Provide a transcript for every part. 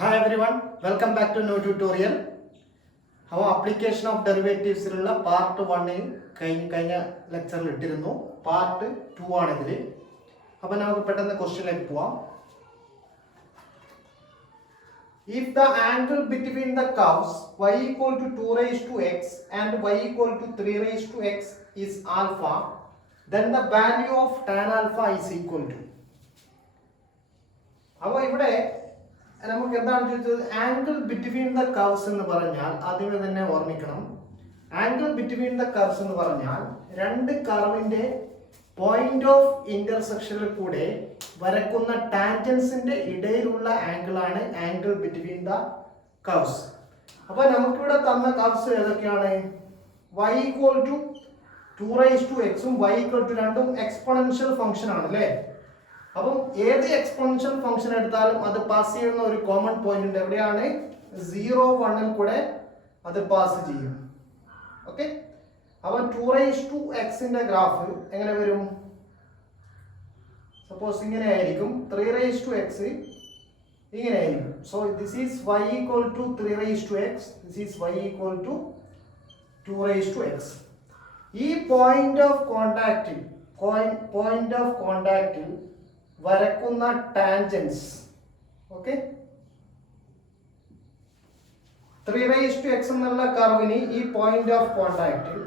Hi everyone, welcome back to new tutorial. Our application of derivatives in part 1 lecture part 2 now question if the angle between the curves y equal to 2 raised to x and y equal to 3 raised to x is alpha, then the value of tan alpha is equal to. നമുക്ക് എന്താണ് ചോദിച്ചത്? Angle between the curves എന്ന് പറഞ്ഞാൽ ആദ്യമേ തന്നെ ഓർമ്മിക്കണം, angle between the curves എന്ന് പറഞ്ഞാൽ രണ്ട് കർവിന്റെ പോയിന്റ് ഓഫ് ഇന്റർസെക്ഷനിൽ കൂടെ വരക്കുന്ന ടാൻജൻസിന്റെ ഇടയിലുള്ള ആംഗിൾ ആണ് ആംഗിൾ ബിറ്റ്വീൻ ദ കർവ്സ്. അപ്പോൾ നമുക്കിവിടെ തന്ന കർവ്സ് ഏതൊക്കെയാണ്? y equal to 2 raise to x ഉം y ഈക്വൽ ടു രണ്ടും എക്സ്പോണൻഷ്യൽ ഫംഗ്ഷൻ ആണ് അല്ലേ? അപ്പം ഏത് എക്സ്പോണൻഷ്യൽ ഫംഗ്ഷൻ എടുത്താലും അത് പാസ് ചെയ്യുന്ന ഒരു കോമൺ പോയിന്റ് ഉണ്ട്. എവിടെയാണ്? 0, 1 കൂടെ അത് പാസ് ചെയ്യും. ഓക്കെ, അപ്പം 2 റൈസ് ടു x ന്റെ ഗ്രാഫ് എങ്ങനെ വരും? സപ്പോസ് ഇങ്ങനെ ആയിരിക്കും. 3 റൈസ് ടു x ഇങ്ങനെ ആയിരിക്കും. So this is y equal to 3 raise to x, this is y equal to 2 raise to x. ഈ പോയിന്റ് ഓഫ് കോണ്ടാക്റ്റിൽ വരക്കുന്ന tangents, okay, 3 raise to x എന്നുള്ള കർവിന് ഈ പോയിന്റ് ഓഫ് കോണ്ടാക്റ്റിൽ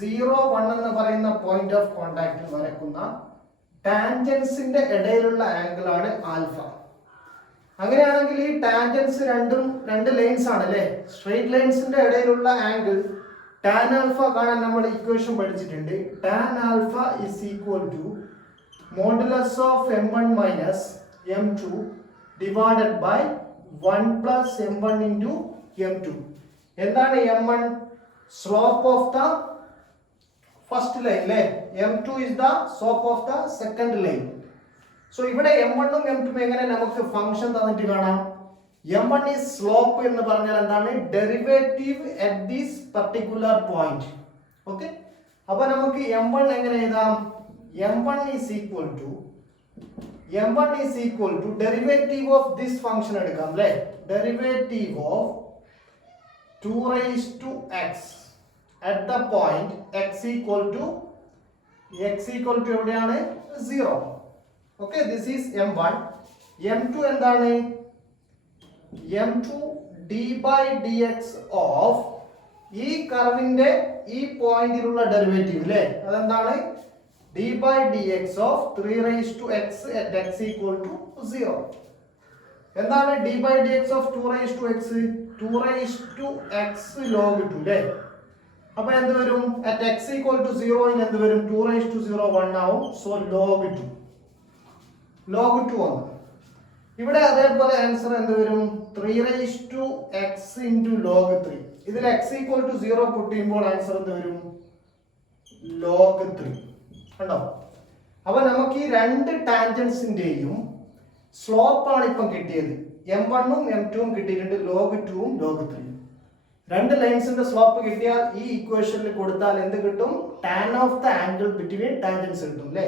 0, 1 എന്ന് പറയുന്ന പോയിന്റ് ഓഫ് കോണ്ടാക്റ്റിൽ വരക്കുന്ന ടാൻജൻസിന്റെ ഇടയിലുള്ള ആംഗിൾ ആണ് ആൽഫ. അങ്ങനെയാണെങ്കിൽ ഈ ടാൻജൻസ് രണ്ട് ലൈൻസ് ആണ് അല്ലേ? സ്ട്രെയിറ്റ് ലൈൻസിന്റെ ഇടയിലുള്ള ആംഗിൾ ടാൻ ആൽഫ കാണാൻ നമ്മൾ ഇക്വേഷൻ പഠിച്ചിട്ടുണ്ട്. Tan alpha is equal to modulus of m1 minus m2 divided by 1 plus m1 into m2. എന്താണ് m1? Slope of the first line അല്ലേ? m2 is the slope of the second line. So ഇവിടെ m1 ഉം m2 ഉം എങ്ങനെ നമുക്ക് function തന്നിട്ട് കാണാം? m1 is slope എന്ന് പറഞ്ഞാൽ എന്താണ്? Derivative at this particular point. Okay, അപ്പോൾ നമുക്ക് m1 എങ്ങനെ എഴുതാം? m1 is equal to derivative of this function എടുക്കാം അല്ലേ? derivative of 2 raised to x at the point x equal to എവിടെയാണ്? 0. okay, this is m1. m2 എന്താണ്? m2 d by dx of ഈ കർവിന്റെ ഈ പോയിന്റിലുള്ള ഡെറിവേറ്റീവ് അല്ലേ? അതെന്താണ്? d by dx of 3 raised to x at x equal to 0. എന്താണ് d by dx of 2 raised to x? 2 raised to x log 2 അല്ലേ? അപ്പോൾ എന്ത് വരും? at x equal to 0 ന് എന്ത് വരും? 2 raised to 0 1 ആവും. സോ log 2 ആണ്. ഇവിടെ അതേപോലെ ആൻസർ എന്ത് വരും? 3 raised to x into log 3. ഇതിൽ x equal to 0 പുട്ട് ചെയ്യുമ്പോൾ ആൻസർ എന്ത് വരും? log 3. കണ്ടോ? അപ്പൊ നമുക്ക് ഈ രണ്ട് ടാൻജൻസിന്റെയും സ്ലോപ്പ് ആണ് ഇപ്പം കിട്ടിയത്. m1 ഉം m2 ഉം കിട്ടിയിട്ടുണ്ട്, log 2 ഉം log 3. രണ്ട് ലൈൻസിന്റെ സ്ലോപ്പ് കിട്ടിയാൽ ഈ ഇക്വേഷനിൽ കൊടുത്താൽ എന്ത് കിട്ടും? tan of the angle between tangents കിട്ടും അല്ലേ?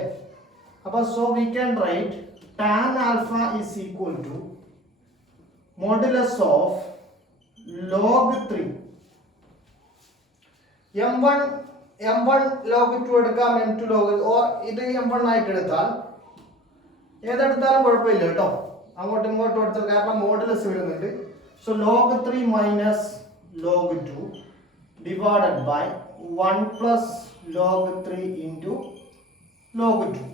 അപ്പോൾ so we can write tan alpha is equal to modulus of log 3. m1 log 2 എടുക്കാം, m2 log, ഓർ ഇത് m1 ആയിട്ട് എടുത്താൽ ഏതെടുത്താലും കുഴപ്പമില്ല കേട്ടോ, അങ്ങോട്ടും ഇങ്ങോട്ടും എടുത്താൽ, കാരണം മോഡുലസ് വരുന്നുണ്ട്. So log 3 minus log 2 divided by 1 plus log 3 into log 2.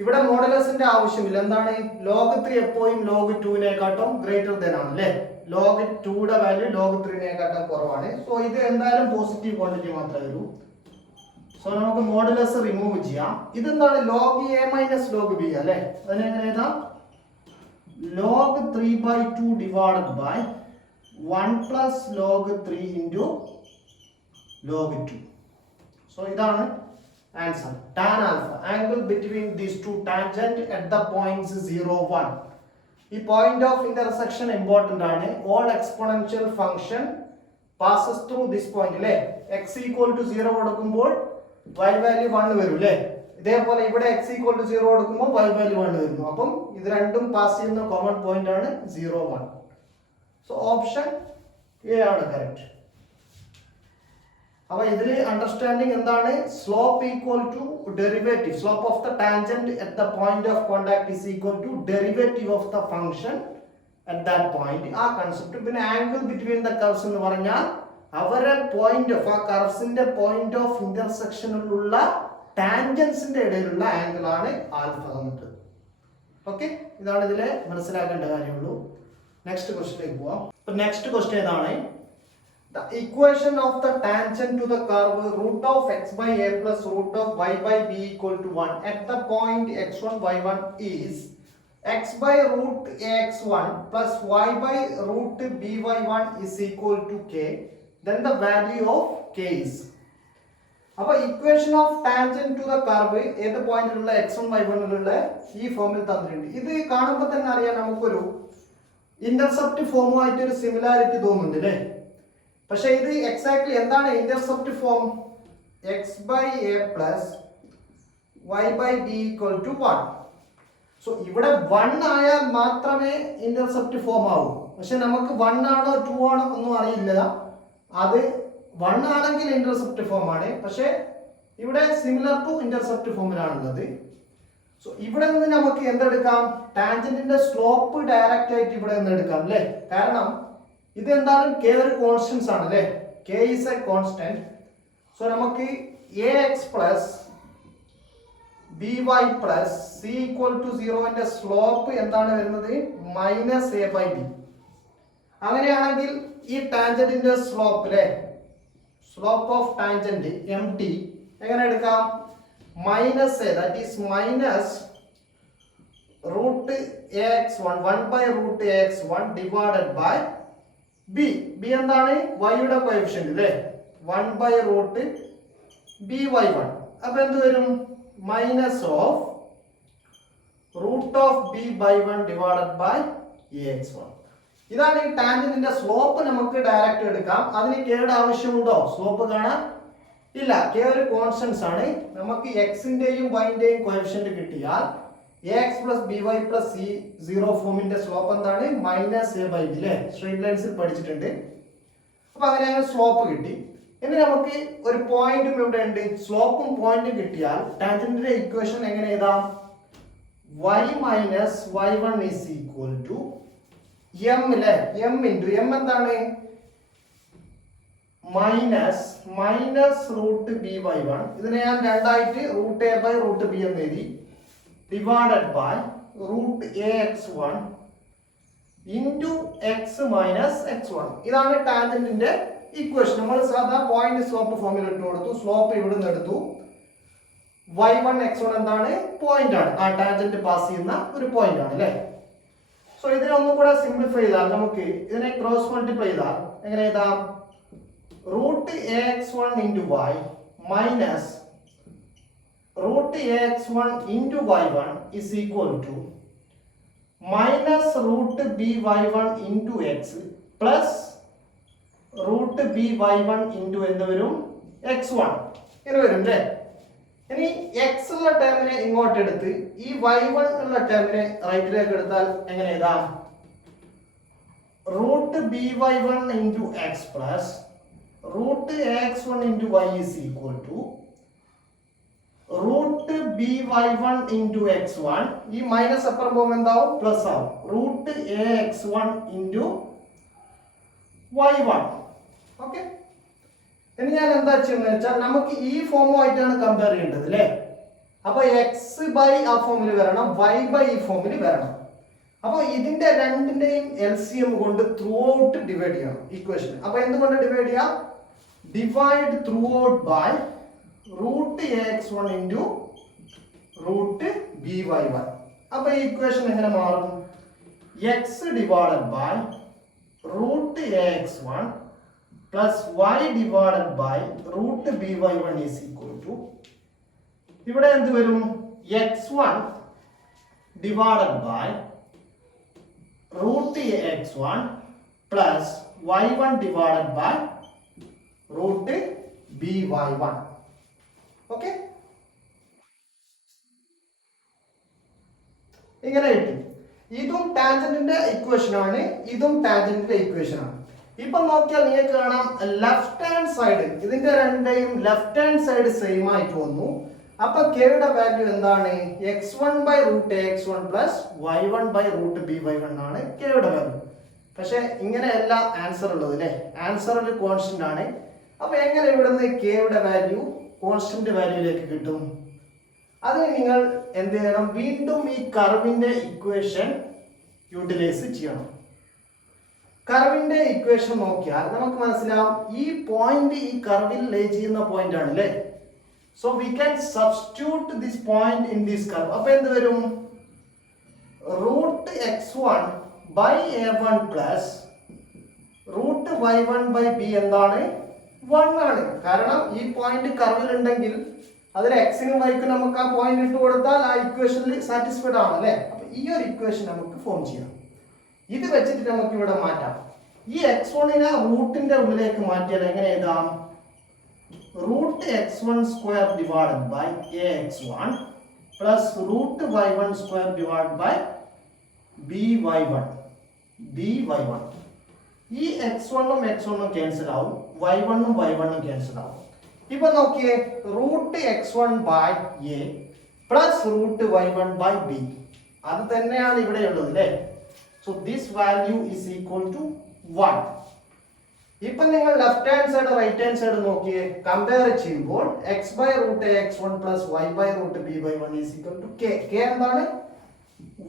ഇവിടെ മോഡുലസിന്റെ ആവശ്യമില്ല. എന്താണ്? log 3 എപ്പോഴും log 2-നേക്കാട്ടും ഗ്രേറ്റർ ദാൻ ആണ് അല്ലേ? log 2യുടെ വാല്യൂ log 3-നേക്കാട്ടും കുറവാണ്. സോ ഇത് എന്തായാലും പോസിറ്റീവ് ക്വാണ്ടിറ്റി മാത്രമേ വരൂ. സോ നമുക്ക് മോഡുലസ് റിമൂവ് ചെയ്യാം. ഇതെന്താണ്? log a minus log b അല്ലേ? അതിനെങ്ങനെ എഴുതാം? log 3/2 divided by 1 plus log 3 into log 2. So ഇതാണ് answer. tan alpha, angle between these two tangent at the points 0, 1. ഈ പോയിന്റ് ഓഫ് ഇന്റർസെക്ഷൻ ഇമ്പോർട്ടന്റ് ആണ്. All exponential function passes through this point അല്ലേ? x equal to 0 കൊടുക്കുമ്പോൾ y value 1 വരും അല്ലേ? ഇതേപോലെ ഇവിടെ x equal to 0 കൊടുക്കുമ്പോൾ y വാല്യൂ 1 വരുന്നു. അപ്പം ഇത് രണ്ടും പാസ് ചെയ്യുന്ന കോമൺ പോയിന്റ് ആണ് 0, 1. സോ ഓപ്ഷൻ എ ആണ് കറക്റ്റ്. അപ്പോൾ ഇതിൽ അണ്ടർസ്റ്റാൻഡിങ് എന്താണ്? Slope equal to derivative, slope of the tangent at the point of contact is equal to derivative of the function at that point. ആ concept. പിന്നെ angle between the curves എന്ന് പറഞ്ഞാൽ അവരെ point of ആ കർവ്സിന്റെ point of ഇന്റർസെക്ഷനിലുള്ള ടാൻജൻസിന്റെ ഇടയിലുള്ള angle ആണ് alpha എന്നിട്ട്. Okay, ഇതാണ് ഇതിലെ മനസ്സിലാക്കേണ്ട കാര്യമുള്ളൂ. നെക്സ്റ്റ് ക്വസ്റ്റ്യനിലേക്ക് പോവാം. നെക്സ്റ്റ് ക്വസ്റ്റ്യൻ ഏതാണ്? The equation of the tangent to the curve root of x by a plus root of y by b equal to 1 at the point x1 y1 is x by root ax1 plus y by root by1 is equal to k. Then the value of k is. അപ്പോൾ equation of tangent to the curve ഏത് പോയിന്റിലുള്ള x1 y1ലുള്ള ഈ ഫോമിൽ തന്നിട്ടുണ്ട്. ഇത് കാണുമ്പോൾ തന്നെ അറിയാം നമുക്കൊരു ഇന്റർസെപ്റ്റ് ഫോമുമായിട്ട് ഒരു സിമിലാരിറ്റി തോന്നുന്നുണ്ട് അല്ലേ? പക്ഷെ ഇത് എക്സാക്ട്ലി എന്താണ് intercept form? X by a plus y by b equal to 1. So ഇവിടെ 1 ആയാൽ മാത്രമേ ഇന്റർസെപ്റ്റ് ഫോം ആവൂ. പക്ഷെ നമുക്ക് 1 ആണോ 2 ആണോ ഒന്നും അറിയില്ല. അത് 1 ആണെങ്കിൽ ഇന്റർസെപ്റ്റ് ഫോം ആണ്. പക്ഷെ ഇവിടെ സിമിലർ ടു ഇന്റർസെപ്റ്റ് ഫോമിലാണുള്ളത്. സോ ഇവിടെ നിന്ന് നമുക്ക് എന്തെടുക്കാം? ടാൻജന്റിന്റെ സ്ലോപ്പ് ഡയറക്റ്റ് ആയിട്ട് ഇവിടെ നിന്ന് എടുക്കാം അല്ലേ? കാരണം ഇതെന്താണ്? കെ ഒരു കോൺസ്റ്റൻസ് ആണ് അല്ലേ? K is a constant. So നമുക്ക് a x plus b y plus c equal to 0ന്റെ സ്ലോപ്പ് എന്താണ് വരുന്നത്? Minus a by b. അങ്ങനെയാണെങ്കിൽ ഈ ടാൻജന്റിന്റെ സ്ലോപ്പ് അല്ലേ, slope of tangent m t എങ്ങനെ എടുക്കാം? Minus a, that is minus root a x one 1 by root a x one divided by b. B എന്താണ്? വൈയുടെ കോഎഫിഷ്യന്റ് അല്ലേ? 1 by root b y one. അപ്പൊ എന്ത് വരും? Minus of root of b by one divided by a x one. ഇതാണ് ഈ ടാൻജന്റിന്റെ slope. നമുക്ക് ഡയറക്റ്റ് എടുക്കാം. അതിന് കെയുടെ ആവശ്യമുണ്ടോ സ്ലോപ്പ് കാണാൻ? ഇല്ല. കെ ഒരു കോൺസ്റ്റൻസ് ആണ്. നമുക്ക് എക്സിന്റെയും വൈന്റെയും കോഎഫിഷ്യന്റ് കിട്ടിയാൽ a x plus b y plus c 0 ഫോമിന്റെ സ്ലോപ്പ് എന്താണ്? മൈനസ് എ ബൈ ബി അല്ലേ? സ്ട്രെയിറ്റ് ലൈൻസിൽ പഠിച്ചിട്ടുണ്ട്. അപ്പൊ അങ്ങനെ സ്ലോപ്പ് കിട്ടി. ഇനി നമുക്ക് ഒരു പോയിന്റും ഇവിടെ ഉണ്ട്. സ്ലോപ്പും പോയിന്റും കിട്ടിയാൽ ടാൻജന്റിന്റെ ഇക്വേഷൻ എങ്ങനെ എഴുതാം? y minus y1 is equal to m അല്ലേ? എം ഇൻറ്റു എം എന്താണ്? Minus root b by one. ഇതിനെ ഞാൻ രണ്ടായിട്ട് root a by root b എന്ന് എഴുതി. Divided by root a x one into x minus x one. ഇതാണ് ടാൻജന്റിന്റെ equation. നമ്മൾ സാധാ പോയിന്റ് സ്ലോപ്പ് ഫോമിൽ ഇട്ട് കൊടുത്തു. സ്ലോപ്പ് ഇവിടെ നിന്ന് എടുത്തു. y1 x1 എന്താണ്? പോയിന്റ് ആണ്. ആ ടാൻജന്റ് പാസ് ചെയ്യുന്ന ഒരു പോയിന്റ് ആണ് അല്ലേ? സോ ഇതിനെ ഒന്നും കൂടെ സിംപ്ലിഫൈ ചെയ്താൽ നമുക്ക് ഇതിനെ ക്രോസ് മൾട്ടിപ്ലൈ ചെയ്താൽ എങ്ങനെ എഴുതാം? Root a x one into y minus root a x one into y one is equal to minus root b y one into x plus root b y one into എന്ത് വരും? X one. ഇങ്ങനെ വരും അല്ലേ? ഇനി X ഉള്ള ടേമിനെ ഇങ്ങോട്ട് എടുത്ത് ഈ y1 ഉള്ള ടേമിനെ റൈറ്റിലേക്ക് എടുത്താൽ എങ്ങനെ എഴുതാം? Root by1 into x plus root x1 into y is equal to root by1 into x1. ഈ മൈനസ് അപ്പുറം പോകുമ്പോൾ എന്താവും? പ്ലസ് ആവും. Root ax1 into y1. Okay, ഇനി ഞാൻ എന്താ ചെയ്യുന്നത് വെച്ചാൽ നമുക്ക് ഈ ഫോമുമായിട്ടാണ് കമ്പയർ ചെയ്യേണ്ടത് അല്ലേ? അപ്പൊ എക്സ് ബൈ ആ ഫോമിൽ വരണം, വൈ ബൈ ഈ ഫോമിൽ വരണം. അപ്പൊ ഇതിന്റെ രണ്ടിന്റെയും LCM കൊണ്ട് ത്രൂ ഔട്ട് ഡിവൈഡ് ചെയ്യണം ഇക്വേഷൻ. അപ്പൊ എന്തുകൊണ്ട് ഡിവൈഡ് ചെയ്യാം? Divide throughout by root ax1 into root by1. അപ്പൊ ഈ ഇക്വേഷൻ എങ്ങനെ മാറും? X divided by root ax1 plus y divided by root by1 is equal to ഇവിടെ എന്ത് വരും? x1 divided by root x1 plus y1 divided by root by1. Okay, ഇങ്ങനെ കിട്ടി. ഇതും ടാൻജന്റിന്റെ ഇക്വേഷൻ ആണ്, ഇതും ടാൻജന്റിന്റെ ഇക്വേഷൻ ആണ്. ഇപ്പൊ നോക്കിയാൽ നിങ്ങൾക്ക് കാണാം ലെഫ്റ്റ് ഹാൻഡ് സൈഡ് ഇതിന്റെ രണ്ടേയും ലെഫ്റ്റ് ഹാൻഡ് സൈഡ് സെയിം ആയിട്ട് വന്നു. അപ്പൊ കെയുടെ വാല്യൂ എന്താണ്? x1/√ax1 y1/√by1 ആണ് കെയുടെ വാല്യൂ. പക്ഷെ ഇങ്ങനെയല്ല ആൻസർ ഉള്ളത് അല്ലേ, ആൻസർ ഒരു കോൺസ്റ്റന്റ് ആണ്. അപ്പൊ എങ്ങനെ ഇവിടുന്ന് കെയുടെ വാല്യൂ കോൺസ്റ്റന്റ് വാല്യൂയിലേക്ക് കിട്ടും? അതിന് നിങ്ങൾ എന്ത് ചെയ്യണം? വീണ്ടും ഈ കർവിന്റെ ഇക്വേഷൻ യൂട്ടിലൈസ് ചെയ്യണം. കർവിന്റെ ഇക്വേഷൻ നോക്കിയാൽ നമുക്ക് മനസ്സിലാവും ഈ പോയിന്റ് ഈ കർവിൽ ലേ ചെയ്യുന്ന പോയിന്റ് ആണ് അല്ലേ. So we can substitute this point in this curve. അപ്പൊ എന്ത് വരും? √x1/a1 പ്ലസ് √y1/b എന്താണ്? 1 ആണ്. കാരണം ഈ പോയിന്റ് കർവിൽ ഉണ്ടെങ്കിൽ അതിൽ എക്സിനും വൈക്കും നമുക്ക് ആ പോയിന്റ് ഇട്ട് കൊടുത്താൽ ആ ഇക്വേഷനിൽ സാറ്റിസ്ഫൈഡ് ആണ് അല്ലേ. അപ്പൊ ഈ ഒരു ഇക്വേഷൻ നമുക്ക് ഫോം ചെയ്യാം. ഇത് വെച്ചിട്ട് നമുക്ക് ഇവിടെ മാറ്റാം. ഈ x1നെ റൂട്ടിന്റെ ഉള്ളിലേക്ക് മാറ്റിയാൽ എങ്ങനെ എഴുതാം? √x1² divided by ax1 plus √y1² divided by by1. ഈ x1ഉം x1ഉം ക്യാൻസൽ ആവും, y1ഉം y1ഉം ക്യാൻസൽ ആവും. ഇപ്പൊ നോക്കിയേ, √x1/a പ്ലസ് √y1/b അത് തന്നെയാണ് ഇവിടെ ഉള്ളത് അല്ലേ. So this value is equal to 1. ഇപ്പൊ നിങ്ങൾ left hand side right hand side നോക്കിയേ, കമ്പയർ ചെയ്യുമ്പോൾ x/√ax1 plus y/√b/1 is equal to k. k എന്താണ്?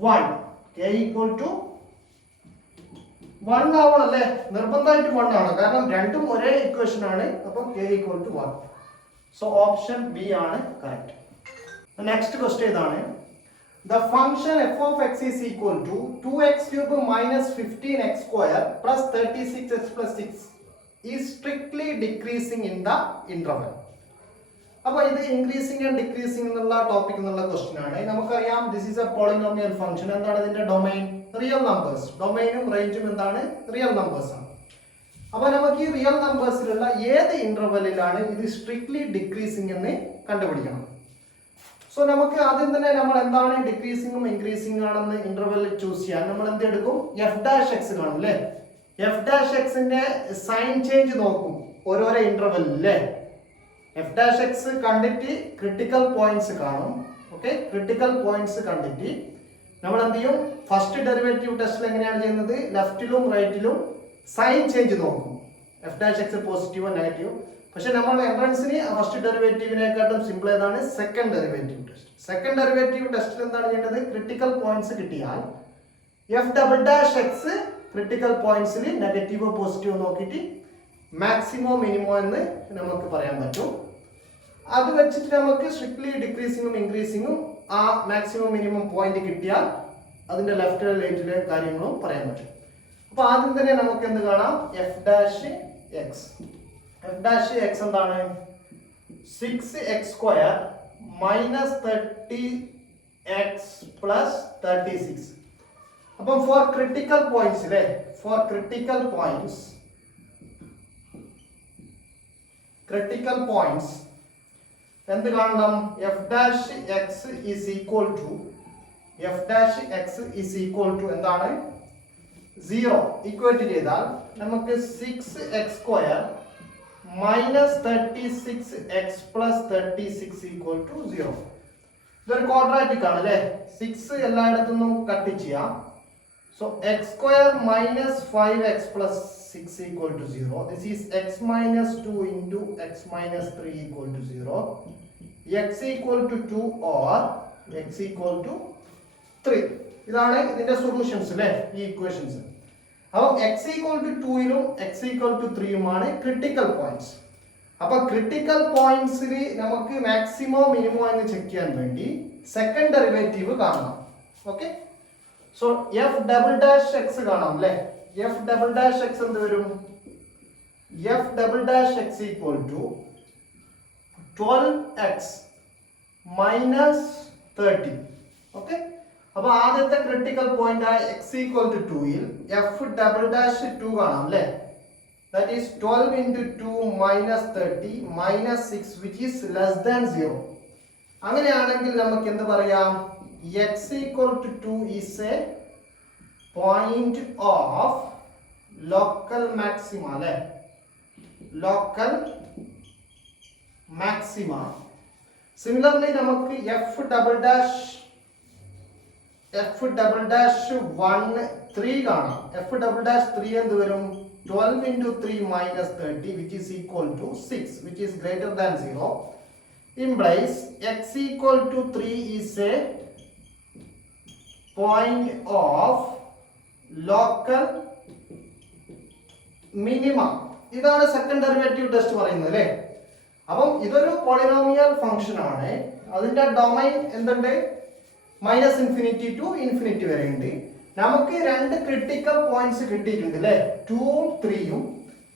1. k ഈക്വൽ ടു 1 ആവണം അല്ലേ, നിർബന്ധമായിട്ട് 1 ആണ്, കാരണം രണ്ടും ഒരേ ഇക്വേഷൻ ആണ്. അപ്പൊ k equal to 1. So option B ആണ് കറക്റ്റ്. നെക്സ്റ്റ് ക്വസ്റ്റ്യൻ ഇതാണ്. The function f of x is equal to 2x³ minus 15x² plus 36x plus 6 is strictly decreasing in the interval. അപ്പോൾ ഇത് ഇൻക്രീസിംഗ് ആൻഡ് ഡിക്രീസിംഗ് എന്നുള്ള topic എന്നുള്ള question ആണ്. നമുക്കറിയാം this is a polynomial function. എന്താണ് ഇതിന്റെ domain? Real numbers. ഡൊമൈനും റേഞ്ചും എന്താണ്? റിയൽ നമ്പേഴ്സ് ആണ്. അപ്പോൾ നമുക്ക് ഈ റിയൽ നമ്പേഴ്സിലുള്ള ഏത് ഇന്റർവെല്ലിലാണ് ഇത് സ്ട്രിക്ട്ലി ഡിക്രീസിംഗ് എന്ന് കണ്ടുപിടിക്കണം. സോ നമുക്ക് ആദ്യം തന്നെ നമ്മൾ എന്താണ് ഡിക്രീസിംഗും ഇൻക്രീസിംഗ് ആണെന്ന് ഇന്റർവെല്ലിൽ ചൂസ് ചെയ്യാൻ നമ്മൾ എന്ത് എടുക്കും? f'(x) കാണും അല്ലേ. f'(x)ന്റെ സൈൻ ചേഞ്ച് നോക്കും ഓരോരോ ഇന്റർവെല്ലിൽ അല്ലേ. f'(x) കണ്ടിട്ട് ക്രിട്ടിക്കൽ പോയിന്റ്സ് കാണും. ഓക്കെ, ക്രിട്ടിക്കൽ പോയിന്റ്സ് കണ്ടിട്ട് നമ്മൾ എന്ത് ചെയ്യും? ഫസ്റ്റ് ഡെറിവേറ്റീവ് ടെസ്റ്റിൽ എങ്ങനെയാണ് ചെയ്യുന്നത്? ലെഫ്റ്റിലും റൈറ്റിലും സൈൻ ചേഞ്ച് നോക്കും. f'(x) പോസിറ്റീവോ നെഗറ്റീവോ. പക്ഷെ നമ്മൾ എൻട്രൻസിന് ഫസ്റ്റ് ഡെറിവേറ്റീവിനെക്കാട്ടും സിമ്പിൾ ഏതാണ്? Second derivative test. Second derivative ടെസ്റ്റിൽ എന്താണ് ചെയ്യേണ്ടത്? ക്രിട്ടിക്കൽ പോയിന്റ്സ് കിട്ടിയാൽ f'(x) ക്രിട്ടിക്കൽ പോയിന്റ്സിൽ നെഗറ്റീവോ പോസിറ്റീവോ നോക്കിയിട്ട് മാക്സിമോ മിനിമോ എന്ന് നമുക്ക് പറയാൻ പറ്റും. അത് വെച്ചിട്ട് നമുക്ക് സ്ട്രിക്ട്ലി ഡിക്രീസിങ്ങും ഇൻക്രീസിങ്ങും ആ മാക്സിമം മിനിമം പോയിന്റ് കിട്ടിയാൽ അതിന്റെ ലെഫ്റ്റ് റൈറ്റിലെ കാര്യങ്ങളും പറയാൻ പറ്റും. അപ്പൊ ആദ്യം തന്നെ നമുക്ക് എന്ത് കാണാം? f'(x) എന്താണ്? 6x² minus 30x plus 36. അപ്പം ഫോർ ക്രിട്ടിക്കൽ പോയിന്റ്സ് അല്ലേ, ഫോർ ക്രിട്ടിക്കൽ പോയിന്റ്സ് എന്ത് കാണണം? f'(x) ഈസ് ഈക്വൽ ടു എന്താണ്? 0 ഈക്വേറ്റ് ചെയ്താൽ നമുക്ക് 6x² minus 36x plus 36 equal to 0. ഇതൊരു ക്വാഡ്രാറ്റിക് ആണ് അല്ലേ. 6 എല്ലായിടത്തുനിന്നും കട്ട് ചെയ്യാം. So x² minus 5x plus 6 equal to 0. This is x minus 2 into x minus 3 equal to 0. x equal to 2 or x equal to 3. ഇതാണ് ഇതിന്റെ solutions അല്ലേ, ഈ equations. അപ്പോൾ x ഈക്വൽ ടു 2ലും x ഈക്വൽ ടു 3യുമാണ് critical points. അപ്പൊ critical പോയിന്റ്സിൽ നമുക്ക് മാക്സിമോ മിനിമോ എന്ന് ചെക്ക് ചെയ്യാൻ വേണ്ടി സെക്കൻഡ് ഡെറിവേറ്റീവ് കാണണം. ഓക്കെ, സോ f'(x) കാണാം അല്ലേ. f'(x) എന്ത് വരും? f'(x) equal to 12x minus 30. Okay, അപ്പൊ ആദ്യത്തെ ക്രിട്ടിക്കൽ പോയിന്റ് ആയ x ഈക്വൽ ടു 2ൽ f'(2) കാണാം അല്ലേ. That is 12 into 2 minus 30 minus 6 which is less than 0. അങ്ങനെയാണെങ്കിൽ നമുക്ക് എന്ത് പറയാം? x equal to 2 is a point of local maxima അല്ലേ, local maxima. Similarly നമുക്ക് f double dash 1 3 കാണാം. f double dash 3 എന്ത് വരും? 12 into 3 minus 30 which is equal to 6 which is greater than 0 implies x equal to 3 is a point of local minima. ഇതാണ് second derivative test പറയുന്നത് അല്ലേ. അപ്പം ഇതൊരു polynomial function ആണ്. അതിന്റെ ഡൊമൈൻ എന്തുണ്ട്? മൈനസ് ഇൻഫിനിറ്റി ടു ഇൻഫിനിറ്റി വരെ ഉണ്ട്. നമുക്ക് രണ്ട് ക്രിട്ടിക്കൽ പോയിന്റ്സ് കിട്ടിയിട്ടുണ്ട് അല്ലേ, 2ഉം 3ഉം.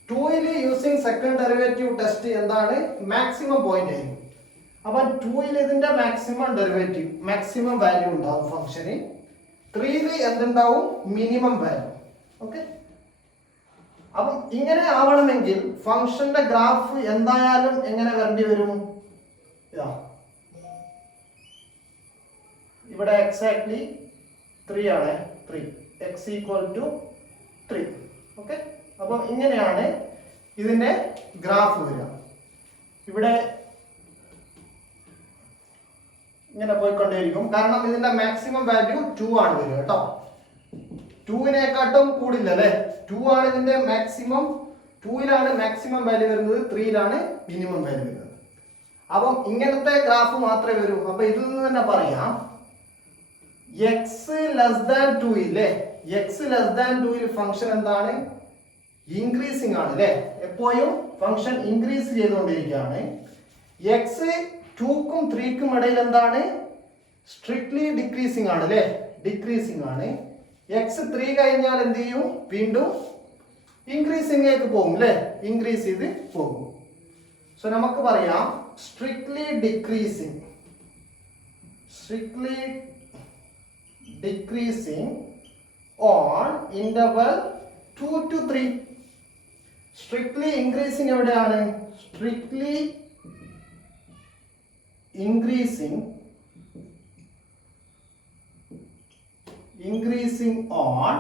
2ൽ യൂസിങ് സെക്കൻഡ് ഡെറിവേറ്റീവ് ടെസ്റ്റ് എന്താണ്? മാക്സിമം പോയിന്റ് ആയിരിക്കും. അപ്പം 2ൽ ഇതിന്റെ മാക്സിമം ഡെറിവേറ്റീവ് മാക്സിമം വാല്യൂ ഉണ്ടാവും ഫംഗ്ഷന്. 3ൽ എന്തുണ്ടാവും? Minimum value. ഓക്കെ. അപ്പം ഇങ്ങനെ ആവണമെങ്കിൽ ഫംഗ്ഷന്റെ ഗ്രാഫ് എന്തായാലും എങ്ങനെ വരേണ്ടി വരും? ഇതാ ഇവിടെ എക്സാക്ട്ലി 3 ആണ്. 3 x ഈക്വൽ ടു 3. ഓക്കെ. അപ്പം ഇങ്ങനെയാണ് ഇതിന്റെ ഗ്രാഫ് വരിക. ഇവിടെ ഇങ്ങനെ പോയിക്കൊണ്ടേയിരിക്കും. കാരണം ഇതിന്റെ മാക്സിമം വാല്യൂ 2 ആണ് വരിക കേട്ടോ. 2വിനെക്കാട്ടും കൂടില്ല അല്ലേ. 2 ആണ് ഇതിന്റെ മാക്സിമം. 2ലാണ് മാക്സിമം വാല്യൂ വരുന്നത്, 3ലാണ് മിനിമം വാല്യൂ വരുന്നത്. അപ്പം ഇങ്ങനത്തെ ഗ്രാഫ് മാത്രമേ വരൂ. അപ്പൊ ഇതിൽ നിന്ന് തന്നെ പറയാം എക്സ് ലെസ് ദാൻ 2 ഇല്ലേ, എക്സ് ലെസ് ദാൻ 2ൽ ഫംഗ്ഷൻ എന്താണ്? ഇൻക്രീസിങ് ആണ് അല്ലേ. എപ്പോഴും ഫംഗ്ഷൻ ഇൻക്രീസ് ചെയ്തുകൊണ്ടിരിക്കുകയാണ്. എക്സ് 2ക്കും 3ക്കും ഇടയിൽ എന്താണ്? സ്ട്രിക്ട്ലി ഡിക്രീസിങ് ആണ് അല്ലേ, ഡിക്രീസിങ് ആണ്. എക്സ് 3 കഴിഞ്ഞാൽ എന്ത് ചെയ്യും? വീണ്ടും ഇൻക്രീസിംഗിലേക്ക് പോകും അല്ലേ, ഇൻക്രീസ് ചെയ്ത് പോകും. സോ നമുക്ക് പറയാം strictly decreasing, strictly decreasing on interval 2 to 3. Strictly increasing എവിടെയാണ്? Strictly increasing on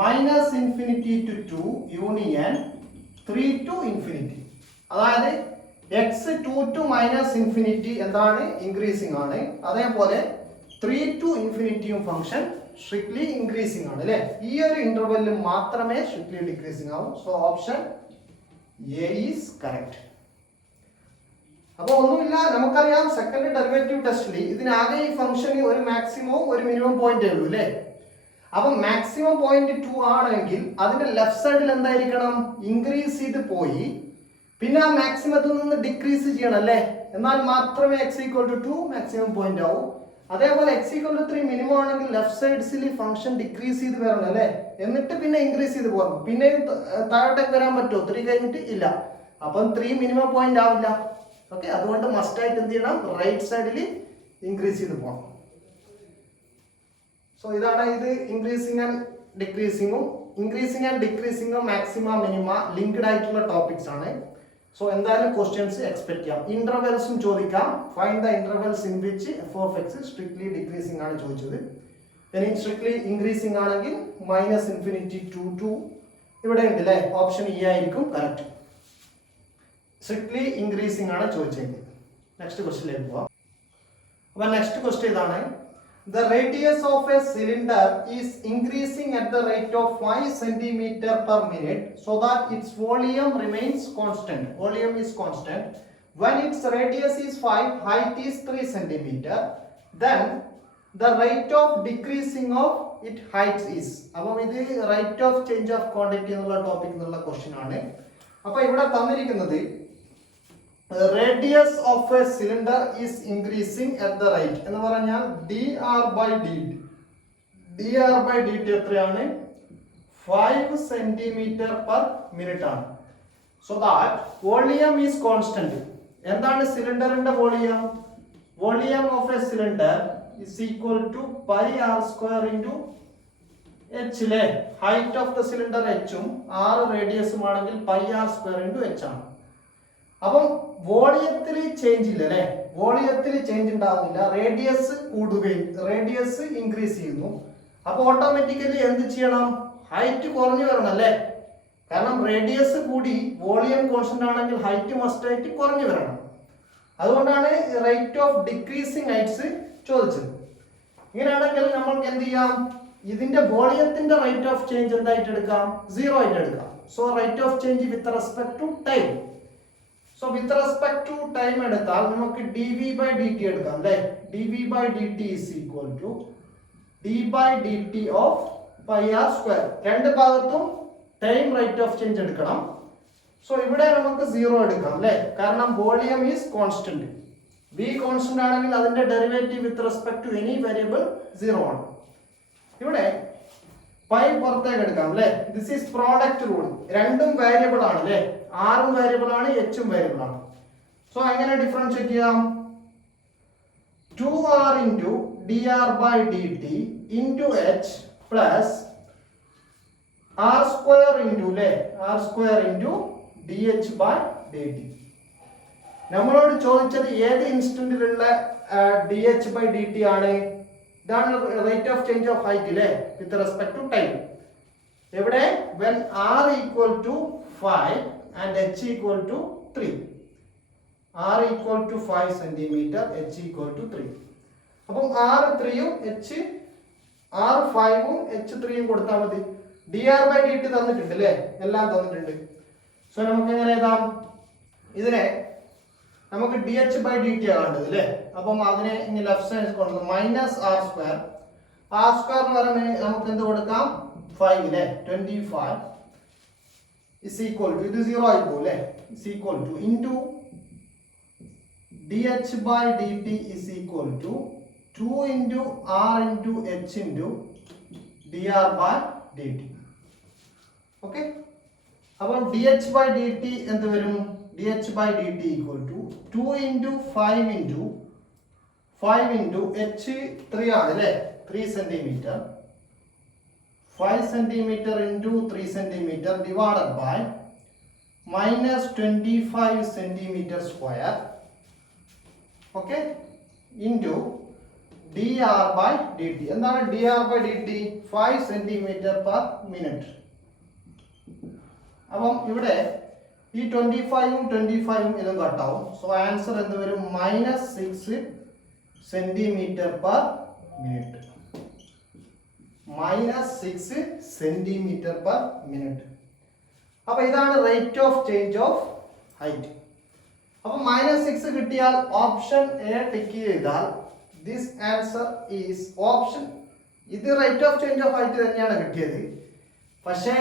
minus infinity to 2 union 3 to infinity. അതായത് x 2 to minus infinity എന്താണ്? ഇൻക്രീസിംഗ് ആണ്. അതേപോലെ 3 to ഇൻഫിനിറ്റിയും ഫംഗ്ഷൻ സ്ട്രിക്ട്ലി ഇൻക്രീസിംഗ് ആണ് അല്ലേ. ഈ ഒരു ഇന്റർവെല്ലിൽ മാത്രമേ സ്ട്രിക്ട്ലി ഡിക്രീസിംഗ് ആവും. So option A is correct. അപ്പോൾ ഒന്നുമില്ല, നമുക്കറിയാം സെക്കൻഡ് ഡെറിവേറ്റീവ് ടെസ്റ്റിൽ ഇതിനാകെ ഈ ഫംഗ്ഷന് ഒരു മാക്സിമവും ഒരു മിനിമം പോയിന്റേ ഉള്ളൂ അല്ലേ. അപ്പൊ മാക്സിമം പോയിന്റ് 2 ആണെങ്കിൽ അതിന്റെ ലെഫ്റ്റ് സൈഡിൽ എന്തായിരിക്കണം? ഇൻക്രീസ് ചെയ്ത് പോയി പിന്നെ ആ മാക്സിമത്തിൽ നിന്ന് ഡിക്രീസ് ചെയ്യണം അല്ലേ. എന്നാൽ മാത്രമേ x equal to 2 maximum point ആവും. അതേപോലെ x ഈക്വൽ ടു 3 മിനിമം ആണെങ്കിൽ ലെഫ്റ്റ് സൈഡ്സിൽ ഫംഗ്ഷൻ ഡിക്രീസ് ചെയ്ത് വരണം അല്ലേ, എന്നിട്ട് പിന്നെ ഇൻക്രീസ് ചെയ്ത് പോകണം. പിന്നെ താഴോട്ടേക്ക് വരാൻ പറ്റുമോ? 3 കഴിഞ്ഞിട്ട് ഇല്ല. അപ്പം 3 മിനിമം പോയിന്റ് ആവില്ല. ഓക്കെ. അതുകൊണ്ട് മസ്റ്റ് ആയിട്ട് എന്ത് ചെയ്യണം? റൈറ്റ് സൈഡിൽ ഇൻക്രീസ് ചെയ്ത് പോകണം. സോ ഇതാണ് ഇത് ഇൻക്രീസിങ് ആൻഡ് ഡിക്രീസിങ്ങും. ഇൻക്രീസിങ് ആൻഡ് ഡിക്രീസിങ്ങും മാക്സിമ മിനിമ ലിങ്ക്ഡ് ആയിട്ടുള്ള ടോപ്പിക്സ് ആണ്. സോ എന്തായാലും ക്വസ്റ്റ്യൻസ് എക്സ്പെക്ട് ചെയ്യാം. ഇന്റർവെൽസും ചോദിക്കാം. Find the intervals in which f of x strictly decreasing ആണ് ചോദിച്ചത്. ഇനി സ്ട്രിക്ട്ലി ഇൻക്രീസിംഗ് ആണെങ്കിൽ മൈനസ് ഇൻഫിനിറ്റി ടു 2 ഇവിടെ ഉണ്ട് അല്ലേ. ഓപ്ഷൻ ഇ ആയിരിക്കും കറക്റ്റ്. സ്ട്രിക്ട്ലി ഇൻക്രീസിംഗ് ആണ് ചോദിച്ചെങ്കിൽ. നെക്സ്റ്റ് ക്വസ്റ്റ്യനിലേക്ക് പോവാം. അപ്പോൾ നെക്സ്റ്റ് ക്വസ്റ്റ്യൻ ഇതാണ്. The radius of a cylinder is increasing at the rate of 5 cm per minute so that its volume remains constant. Volume is constant. When its radius is 5, height is 3 cm. Then the rate of decreasing of its height is. അപ്പോൾ ഇത് rate of change of quantity എന്നുള്ള topic എന്നുള്ള question ആണ്. അപ്പോൾ ഇവിടെ തന്നിരിക്കുന്നത് radius of a cylinder is increasing at the rate എന്ന് പറഞ്ഞാൽ dr by dt എത്രയാണ്? 5 cm per minute ആണ്. So that volume is constant. എന്താണ് സിലിണ്ടറിന്റെ volume? Volume of a cylinder is equal to pi r square into h ലെ height of the cylinder h ഉം r റേഡിയസും ആണെങ്കിൽ pi r square into h ആണ്. അപ്പം വോളിയത്തിൽ ചേഞ്ച് ഇല്ല അല്ലേ, വോളിയത്തിൽ ചേഞ്ച് ഉണ്ടാകുന്നില്ല. റേഡിയസ് കൂടുകയും റേഡിയസ് ഇൻക്രീസ് ചെയ്യുന്നു. അപ്പോൾ ഓട്ടോമാറ്റിക്കലി എന്ത് ചെയ്യണം? ഹൈറ്റ് കുറഞ്ഞു വരണം അല്ലേ? കാരണം റേഡിയസ് കൂടി വോളിയം കോൺസ്റ്റന്റ് ആണെങ്കിൽ ഹൈറ്റ് മസ്റ്റ് ആയിട്ട് കുറഞ്ഞു വരണം. അതുകൊണ്ടാണ് റേറ്റ് ഓഫ് ഡിക്രീസിങ് ഹൈറ്റ്സ് ചോദിച്ചത്. ഇങ്ങനെയാണെങ്കിൽ നമ്മൾക്ക് എന്ത് ചെയ്യാം? ഇതിന്റെ വോളിയത്തിന്റെ റേറ്റ് ഓഫ് ചേഞ്ച് എന്തായിട്ട് എടുക്കാം? 0 ആയിട്ട് എടുക്കാം. So rate of change with respect to time. So with respect to time എടുത്താൽ നമുക്ക് dv/dt എടുക്കാം അല്ലേ? dv/dt is equal to d/dt of pi r square. രണ്ട് ഭാഗത്തും ടൈം റേറ്റ് ഓഫ് ചേഞ്ച് എടുക്കണം. സോ ഇവിടെ നമുക്ക് 0 എടുക്കാം അല്ലേ? കാരണം volume is constant. v constant ആണെങ്കിൽ അതിന്റെ derivative with respect to any variable 0 ആണ്. ഇവിടെ പൈ പുറത്തേക്ക് എടുക്കാം അല്ലേ? This is product rule. രണ്ടും വേരിയബിൾ ആണ് അല്ലേ? ആറും വേരിയബിൾ ആണ്, എച്ചും വേരിയബിൾ ആണ്. സോ എങ്ങനെ ഡിഫറൻഷിയേറ്റ് ചെയ്യാം? 2r into dr/dt into h plus r square into r square into dh/dt. നമ്മളോട് ചോദിച്ചത് ഏത് ഇൻസ്റ്റന്റിലുള്ള dh/dt ആണ്? ഇതാണ് rate of change of height അല്ലേ? With respect to time. എവിടെ? when r equal to 5 and h equal to 3. r equal to 5 cm, h equal to 3. അപ്പം r 3 ഉം h r 5 ഉം h 3 ഉം കൊടുത്താൽ മതി. dr/dt തന്നിട്ടുണ്ട് അല്ലേ? എല്ലാം തന്നിട്ടുണ്ട്. സോ നമുക്ക് എങ്ങനെ എഴുതാം? ഇതിനെ നമുക്ക് dh/dt ആകേണ്ടത് അല്ലേ? അപ്പം അതിനെ ഇനി ലെഫ്റ്റ് സൈഡ് കൊണ്ടുവന്ന് minus r square. r square എന്ന് പറയുമ്പോൾ നമുക്ക് എന്ത് കൊടുക്കാം? 5 അല്ലേ? 25 is equal to, ഇത് 0 ആയി പോകും അല്ലേ? is equal to into dh/dt is equal to 2 into r into h into dr/dt. Okay, അപ്പോൾ dh/dt എന്ത് വരും? dh/dt equal to 2 into 5 into h 3 ആണ് അല്ലേ? 3 centimetre. 5 centimeter into 3 centimeter divided by minus 25 centimeter square, okay, into dr/dt. എന്താണ് dr/dt? 5 centimeter per minute. അപ്പം ഇവിടെ ഈ 25 ഉം 25 ഉം ഇതും കട്ടാവും. സോ ആൻസർ എന്ത് വരും? -6 centimeter per minute. -6 centimeter per minute. അപ്പൊ ഇതാണ് rate of change of height. അപ്പൊ -6 കിട്ടിയാൽ ഓപ്ഷൻ എ ടിക്ക് ചെയ്താൽ ദിസ് ആൻസർ ഈസ് ഓപ്ഷൻ. ഇത് rate of change of height തന്നെയാണ് കിട്ടിയത്. പക്ഷേ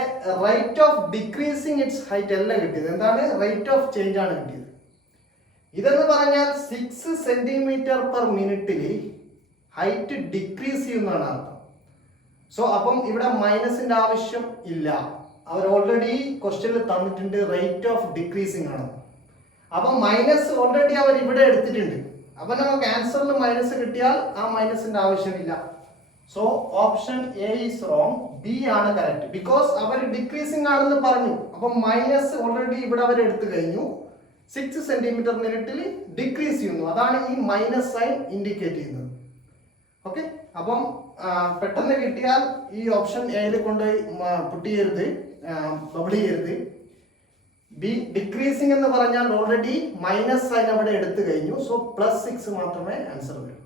rate of decreasing it's height അല്ല കിട്ടിയത്. എന്താണ്? റേറ്റ് ഓഫ് ചേഞ്ച് ആണ് കിട്ടിയത്. ഇതെന്ന് പറഞ്ഞാൽ 6 സെന്റിമീറ്റർ പെർ മിനിറ്റിൽ ഹൈറ്റ് ഡിക്രീസ് ചെയ്യുന്നതാണ് അർത്ഥം. സോ അപ്പം ഇവിടെ മൈനസിന്റെ ആവശ്യം ഇല്ല. അവർ ഓൾറെഡി ക്വസ്റ്റ്യനിൽ തന്നിട്ടുണ്ട് റേറ്റ് ഓഫ് ഡിക്രീസിങ് ആണ്. അപ്പം മൈനസ് ഓൾറെഡി അവർ ഇവിടെ എടുത്തിട്ടുണ്ട്. അപ്പം നമുക്ക് ആൻസറിൽ മൈനസ് കിട്ടിയാൽ ആ മൈനസിന്റെ ആവശ്യമില്ല. So option A is wrong. B ആണ് കറക്റ്റ്. ബിക്കോസ് അവർ ഡിക്രീസിങ് ആണെന്ന് പറഞ്ഞു. അപ്പം മൈനസ് ഓൾറെഡി ഇവിടെ അവർ എടുത്തു കഴിഞ്ഞു. 6 സെന്റിമീറ്റർ മിനിറ്റിൽ ഡിക്രീസ് ചെയ്യുന്നു. അതാണ് ഈ മൈനസ് സൈൻ ഇൻഡിക്കേറ്റ് ചെയ്യുന്നത്. ഓക്കെ, അപ്പം പെട്ടെന്ന് കിട്ടിയാൽ ഈ ഓപ്ഷൻ എയിൽ കൊണ്ടുപോയി പുട്ട് ചെയ്യരുത്, ബബിൾ ചെയ്യരുത്. ബി ഡിക്രീസിങ് എന്ന് പറഞ്ഞാൽ ഓൾറെഡി മൈനസ് സൈൻ അവിടെ എടുത്തു കഴിഞ്ഞു. സോ +6 മാത്രമേ ആൻസർ വരൂ.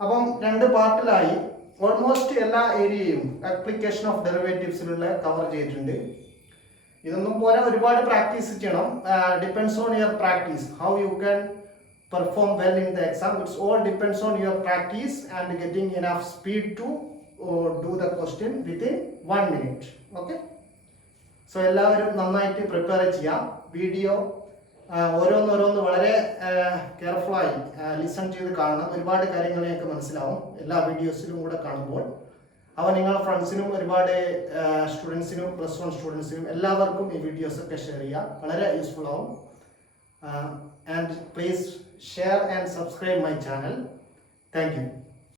അപ്പം രണ്ട് പാർട്ടിലായി ഓൾമോസ്റ്റ് എല്ലാ ഏരിയയും ആപ്ലിക്കേഷൻ ഓഫ് ഡെറിവേറ്റീവ്സിലുള്ള കവർ ചെയ്തിട്ടുണ്ട്. ഇതൊന്നും പോലെ ഒരുപാട് പ്രാക്ടീസ് ചെയ്യണം. Depends on your practice how you can perform well in the exam. It's all depends on your practice and getting enough speed to do the question within 1 minute. Okay, so എല്ലാവരും നന്നായിട്ട് prepare ചെയ്യാം. Video ഓരോന്നോരോന്ന് വളരെ careful ആയി listen ചെയ്ത് കാണണം. ഒരുപാട് കാര്യങ്ങളെയൊക്കെ മനസ്സിലാവും എല്ലാ വീഡിയോസിലും കൂടെ കാണുമ്പോൾ. അപ്പോൾ നിങ്ങളുടെ ഫ്രണ്ട്സിനും ഒരുപാട് സ്റ്റുഡൻസിനും +1 സ്റ്റുഡൻസിനും എല്ലാവർക്കും ഈ വീഡിയോസ് ഒക്കെ ഷെയർ ചെയ്യുക. വളരെ യൂസ്ഫുൾ ആവും. And please share and subscribe my channel. Thank you.